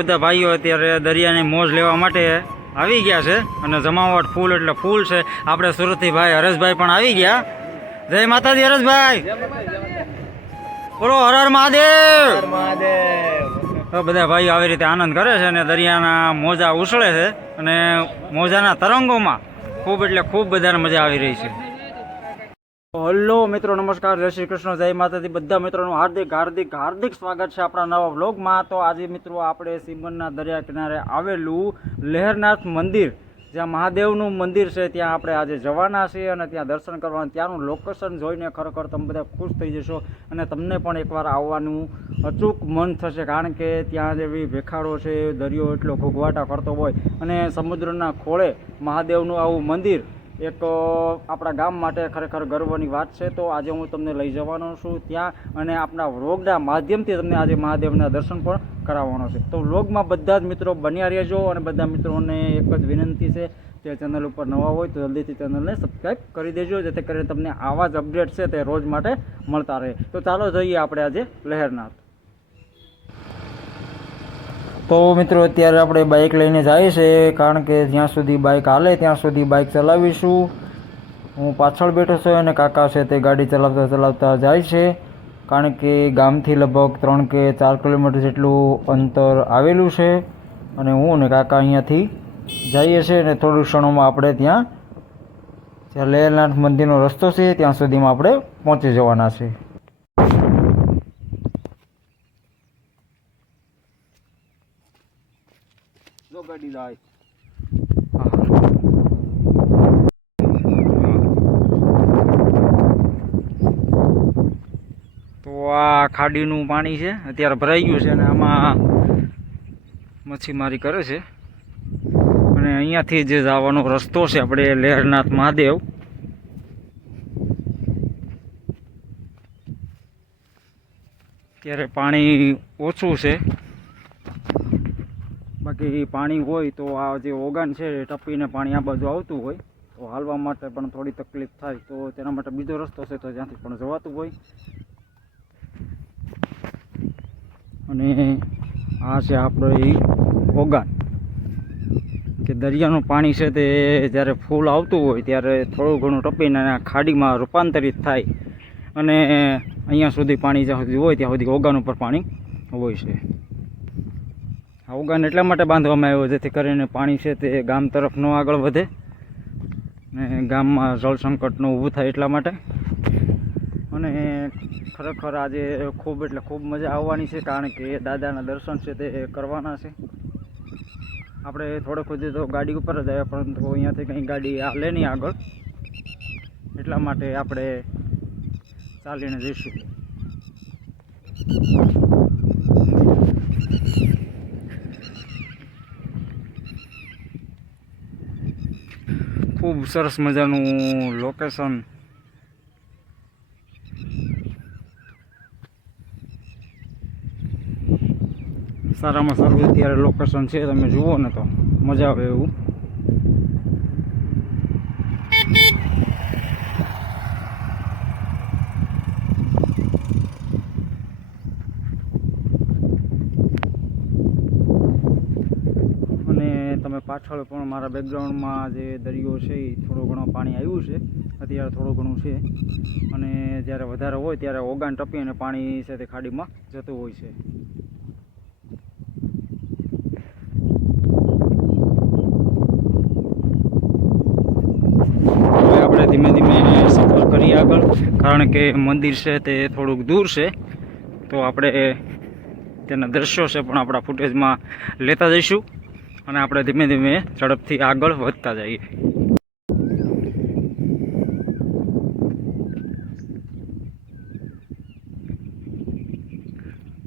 બધા ભાઈઓ અત્યારે દરિયાની મોજ લેવા માટે આવી ગયા છે અને જમાવટ ફૂલ એટલે ફૂલ છે. આપણે સુરતથી ભાઈ હરેશભાઈ પણ આવી ગયા. જય માતાજી હરેશભાઈ. બોલો હર હર મહાદેવ. તો બધા ભાઈઓ આવી રીતે આનંદ કરે છે અને દરિયાના મોજા ઉછળે છે અને મોજાના તરંગોમાં ખૂબ એટલે ખૂબ બધાને મજા આવી રહી છે. હલો મિત્રો, નમસ્કાર, જય શ્રી કૃષ્ણ, જય માતાજી. બધા મિત્રોનું હાર્દિક હાર્દિક હાર્દિક સ્વાગત છે આપણા નવા વ્લોગમાં. તો આજે મિત્રો આપણે સિમનના દરિયા કિનારે આવેલું લહેરનાથ મંદિર, જ્યાં મહાદેવનું મંદિર છે, ત્યાં આપણે આજે જવાના છીએ અને ત્યાં દર્શન કરવાનું, ત્યાંનું લોકેશન જોઈને ખરેખર તમે બધા ખુશ થઈ જશો અને તમને પણ એકવાર આવવાનું અચૂક મન થશે, કારણ કે ત્યાં જેવી ભેખાડો છે, દરિયો એટલો ઘોઘવાટા કરતો હોય અને સમુદ્રના ખોળે મહાદેવનું આવું મંદિર એક આપણા ગામ માટે ખરેખર ગર્વની વાત છે. તો આજે હું તમને લઈ જવાનો છું ત્યાં અને આપણા વ્લોગના માધ્યમથી તમને આજે મહાદેવના દર્શન પણ કરાવવાનો છે. તો વ્લોગમાં બધા જ મિત્રો બન્યા રહેજો અને બધા મિત્રોને એક જ વિનંતી છે તે ચેનલ ઉપર નવા હોય તો જલ્દીથી ચેનલને સબસ્ક્રાઈબ કરી દેજો, જેથી કરીને તમને આવા જ અપડેટ છે તે રોજ માટે મળતા રહે. તો ચાલો જઈએ આપણે આજે લહેરનાથ. તો મિત્રો, અત્યારે આપણે બાઇક લઈને જાય છે, કારણ કે જ્યાં સુધી બાઇક હાલે ત્યાં સુધી બાઇક ચલાવીશું. હું પાછળ બેઠો છું અને કાકા છે તે ગાડી ચલાવતા ચલાવતા જાય છે, કારણ કે ગામથી લગભગ ત્રણ કે ચાર કિલોમીટર જેટલું અંતર આવેલું છે. અને હું અને કાકા અહીંયાથી જઈએ છીએ અને થોડી ક્ષણોમાં આપણે ત્યાં જ્યાં લેહનાથ મંદિરનો રસ્તો છે, ત્યાં સુધીમાં આપણે પહોંચી જવાના છે જો ગાડી લાય તો આ ખાડીનું પાણી છે, અત્યારે ભરાઈ ગયું છે અને આમાં મચ્છીમારી કરે છે. અને અહીંયાથી જે જવાનો રસ્તો છે, આપણે લહેરનાથ મહાદેવ. અત્યારે પાણી ઓછું છે. બાકી પાણી હોય તો આ જે ઓગાન છે એ ટપીને પાણી આ બાજુ આવતું હોય. તો હાલવા માટે પણ થોડી તકલીફ થાય. તો તેના માટે બીજો રસ્તો છે તો જ્યાંથી પણ જવાતું હોય. અને આ છે આપણો એ ઓગાન કે દરિયાનું પાણી છે તે જ્યારે ફૂલ આવતું હોય ત્યારે થોડું ઘણું ટપીને ખાડીમાં રૂપાંતરિત થાય. અને અહીંયા સુધી પાણી જ્યાં સુધી હોય ત્યાં સુધી ઓગાન ઉપર પાણી હોય છે. ઉગાન એટલા માટે બાંધવામાં આવ્યો, જેથી કરીને પાણી છે તે ગામ તરફ આગળ વધે ને ગામમાં જળ સંકટનું ઊભું થાય એટલા માટે. અને ખરેખર આજે ખૂબ એટલે ખૂબ મજા આવવાની છે, કારણ કે દાદાના દર્શન છે તે કરવાના છે. આપણે થોડોક સુધી તો ગાડી ઉપર જ આવ્યા, પરંતુ અહીંયાથી કંઈ ગાડી હાલે નહીં આગળ. એટલા માટે આપણે ચાલીને જઈશું. ખૂબ સરસ મજાનું લોકેશન સારામાં સારું અત્યારે લોકેશન છે, તમે જુઓ ને તો. મજા આવે એવું અને તમે પાછળ પણ મારા બેકગ્રાઉન્ડમાં જે દરિયો છે એ થોડો ઘણો પાણી આવ્યું છે. અત્યારે થોડું ઘણું છે. અને જ્યારે વધારે હોય ત્યારે ઓગાન ટપી અને પાણી છે તે ખાડીમાં જતું હોય છે. આપણે ધીમે ધીમે સફર કરીએ આગળ, કારણ કે મંદિર છે તે થોડુંક દૂર છે. તો આપણે તેના દ્રશ્યો છે પણ આપણા ફૂટેજમાં લેતા જઈશું. અને આપણે ધીમે ધીમે ઝડપથી આગળ વધતા જઈએ.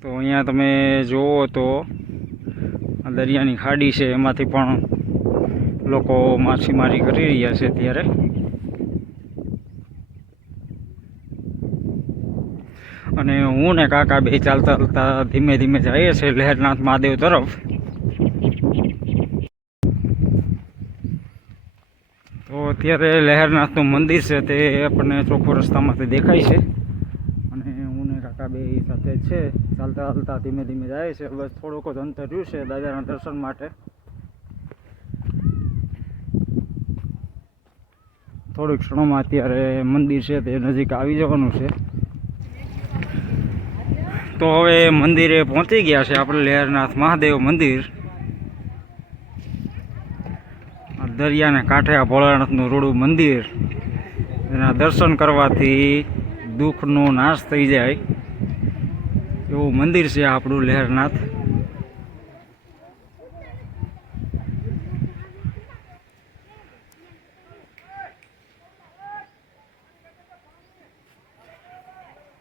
તો અહીંયા તમે જુઓ તો આ દરિયાની ખાડી છે, એમાંથી પણ લોકો માછીમારી કરી રહ્યા છે ત્યારે અને હું ને કાકા બે ચાલતા ચાલતા ધીમે ધીમે જઈએ છીએ લહેરનાથ મહાદેવ તરફ તો અત્યારે લહેરનાથનું મંદિર છે તે આપણને ચોખ્ખો રસ્તામાંથી દેખાય છે. અને હું ને કાકા બે સાથે છે. ચાલતા ચાલતા ધીમે ધીમે જાય છે. બસ થોડુંક જ અંતર રહ્યું છે દાદાના દર્શન માટે. થોડીક ક્ષણોમાં અત્યારે મંદિર છે તે નજીક આવી જવાનું છે. તો હવે મંદિરે પહોંચી ગયા છે આપણે લહેરનાથ મહાદેવ મંદિર આ દરિયાને કાંઠે આ ભોળાનાથનું રૂડું મંદિર. એના દર્શન કરવાથી દુઃખનો નાશ થઈ જાય. એવું મંદિર છે આપણું લહેરનાથ.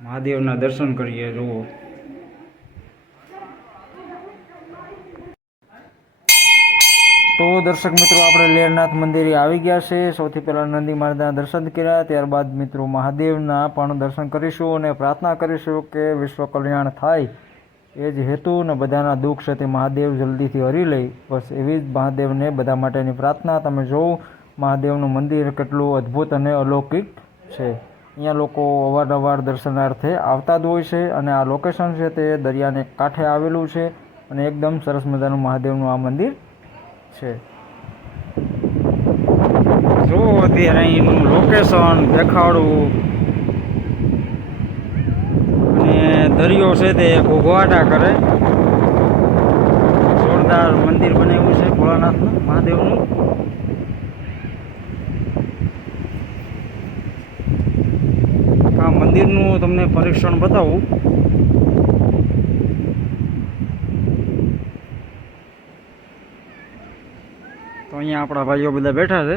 મહાદેવના દર્શન કરીએ, જુઓ. તો દર્શક મિત્રો, આપણે લેરનાથ મંદિરે આવી ગયા છે. સૌથી પહેલાં નંદી મહારાજના દર્શન કર્યા, ત્યારબાદ મિત્રો મહાદેવના પણ દર્શન કરીશું અને પ્રાર્થના કરીશું કે વિશ્વ કલ્યાણ થાય. એ જ હેતુ અને બધાના દુઃખ છે તે મહાદેવ જલ્દીથી હરી લઈ બસ એવી જ મહાદેવને બધા માટેની પ્રાર્થના. તમે જોવો, મહાદેવનું મંદિર કેટલું અદ્ભુત અને અલૌકિક છે. અહીંયા લોકો અવારનવાર દર્શનાર્થે આવતા જ હોય છે અને આ લોકેશન છે તે દરિયાને કાંઠે આવેલું છે અને એકદમ સરસ મજાનું મહાદેવનું આ મંદિર છે. જો અત્યારે અહીંનું લોકેશન દેખાડવું અને દરિયો છે તે ઘોઘવાટા કરે. જોરદાર મંદિર બનાવ્યું છે ભોળાનાથનું, મહાદેવનું. આ મંદિરનું તમને પરીક્ષણ બતાવું. અહીંયા આપણા ભાઈઓ બધા બેઠા છે.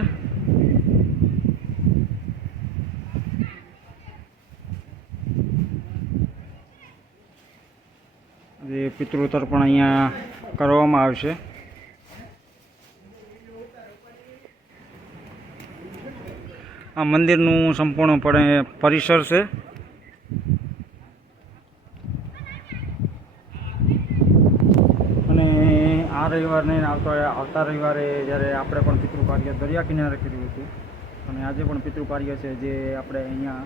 જે પિતૃ તર્પણ અહીંયા કરવામાં આવશે. આ મંદિરનું સંપૂર્ણપણે પરિસર છે. અને આ નહીં આવતો આવતા રવિવારે જ્યારે આપણે પણ પિતૃ કાર્ય દરિયા કિનારે કર્યું હતું. અને આજે પણ પિતૃ કાર્ય છે જે આપણે અહીંયા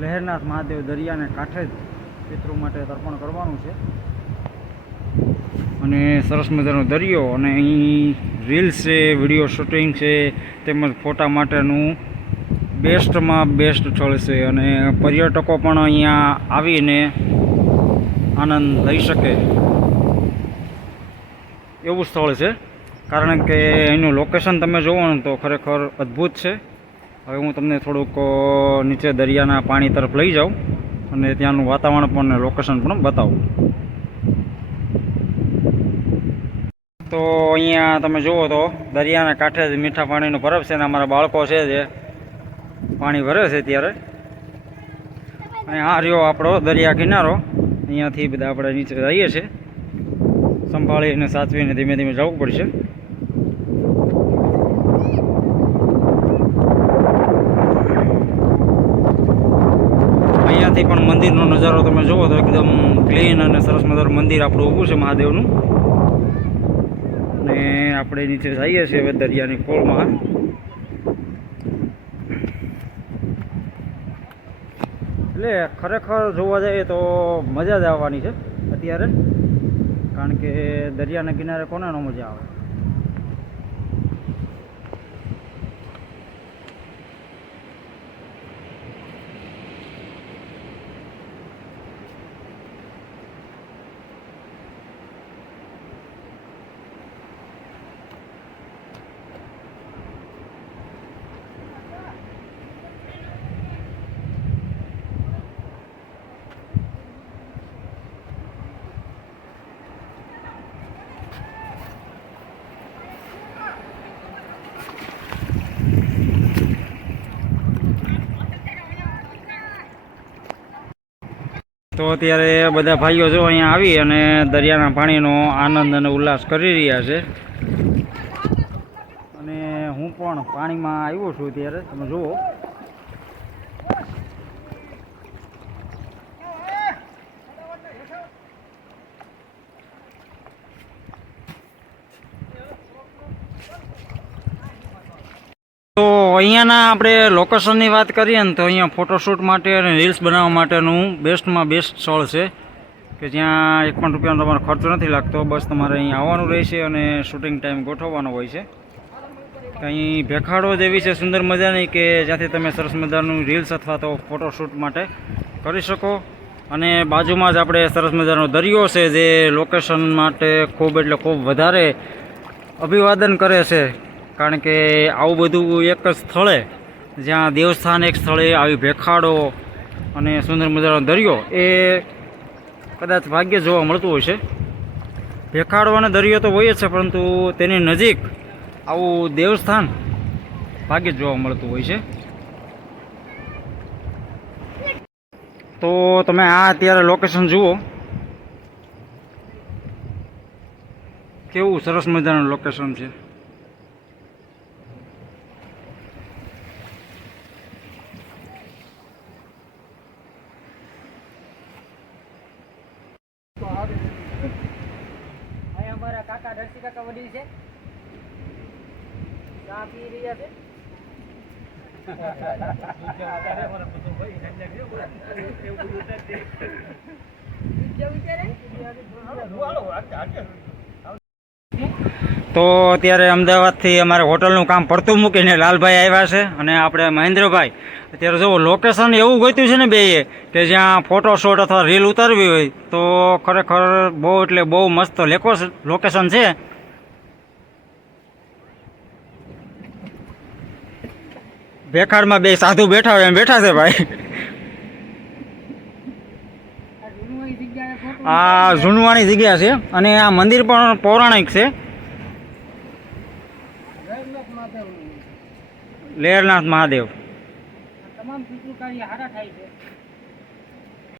લહેરનાથ મહાદેવ દરિયાને કાંઠે જ પિતૃ માટે તર્પણ કરવાનું છે. અને સરસ મજાનો દરિયો અને અહીં રીલ્સ છે વીડિયો શૂટિંગ છે, તેમજ ફોટા માટેનું બેસ્ટમાં બેસ્ટ સ્થળ છે. અને પર્યટકો પણ અહીંયા આવીને આનંદ લઈ શકે. એવું સ્થળ છે. કારણ કે એનું લોકેશન તમે જુઓ ને તો ખરેખર અદ્ભુત છે. હવે હું તમને થોડુંક નીચે દરિયાના પાણી તરફ લઈ જાઉં અને ત્યાંનું વાતાવરણ પણ લોકેશન પણ બતાવું. તો અહીંયા તમે જુઓ તો દરિયાના કાંઠે જ મીઠા પાણીનો બરફ છે અને અમારા બાળકો છે જે પાણી ભરે છે ત્યારે અને આ રહ્યો આપણો દરિયા કિનારો. અહીંયાથી બધા આપણે નીચે જઈએ છીએ. સંભાળીને સાચવીને ધીમે ધીમે જવું પડશે. અહીંયાથી પણ મંદિરનો નજારો તમે જુઓ તો એકદમ ક્લીન અને સરસ મજાનું મંદિર આપણું ઊભું છે મહાદેવનું. અને આપણે નીચે જઈએ છીએ હવે દરિયાની ખોળમાં એટલે ખરેખર જોવા જઈએ તો મજા જ આવવાની છે અત્યારે. કારણ કે દરિયાના કિનારે કોને ન મજા આવે? તો અત્યારે બધા ભાઈઓ જો અહીંયા આવી અને દરિયાના પાણીનો આનંદ અને ઉલ્લાસ કરી રહ્યા છે. અને હું પણ પાણીમાં આવ્યો છું ત્યારે તમે જુઓ તો અહીંયાના આપણે લોકેશનની વાત કરીએ ને તો અહીંયા ફોટોશૂટ માટે અને રીલ્સ બનાવવા માટેનું બેસ્ટમાં બેસ્ટ સ્થળ છે કે જ્યાં એક પણ રૂપિયાનો તમારો ખર્ચો નથી લાગતો. બસ તમારે અહીં આવવાનું રહેશે અને શૂટિંગ ટાઈમ ગોઠવવાનો હોય છે. અહીં ભેખાડો જ એવી છે સુંદર મજાની કે જ્યાંથી તમે સરસ મજાનું રીલ્સ અથવા તો ફોટોશૂટ માટે કરી શકો. અને બાજુમાં જ આપણે સરસ મજાનો દરિયો છે જે લોકેશન માટે ખૂબ એટલે ખૂબ વધારે અભિવાદન કરે છે. કારણ કે આવું બધું એક જ સ્થળે, જ્યાં દેવસ્થાન એક સ્થળે આવી ભેખાડો અને સુંદર મજાનો દરિયો, એ કદાચ ભાગ્ય જોવા મળતું હોય છે. ભેખાડો અને દરિયો તો હોય જ છે, પરંતુ તેની નજીક આવું દેવસ્થાન ભાગ્યે જોવા મળતું હોય છે. તો તમે આ અત્યારે લોકેશન જુઓ. કેવું સરસ મજાનું લોકેશન છે અહીંયા અમારા કાકા દર્શી કાકા વડીલ છે ચા પી રહ્યા છે તો અત્યારે અમદાવાદથી અમારે હોટલનું કામ પડતું મૂકીને લાલભાઈ આવ્યા છે અને આપણે મહેન્દ્રભાઈ. અત્યારે જુઓ લોકેશન એવું ગોત્યું છે ને બેએ, કે જ્યાં ફોટોશૂટ અથવા રીલ ઉતારવી હોય, તો ખરેખર બહુ એટલે બહુ મસ્ત લેકો લોકેશન છે. ભેખાડમાં બે સાધુ બેઠા હોય એમ બેઠા છે ભાઈ આ જૂનું એ જગ્યાએ ફોટો આ ઝૂણવાણી જગ્યા છે અને આ મંદિર પણ પૌરાણિક છે. લેરનાથ મહાદેવ. તમામ થાય છે.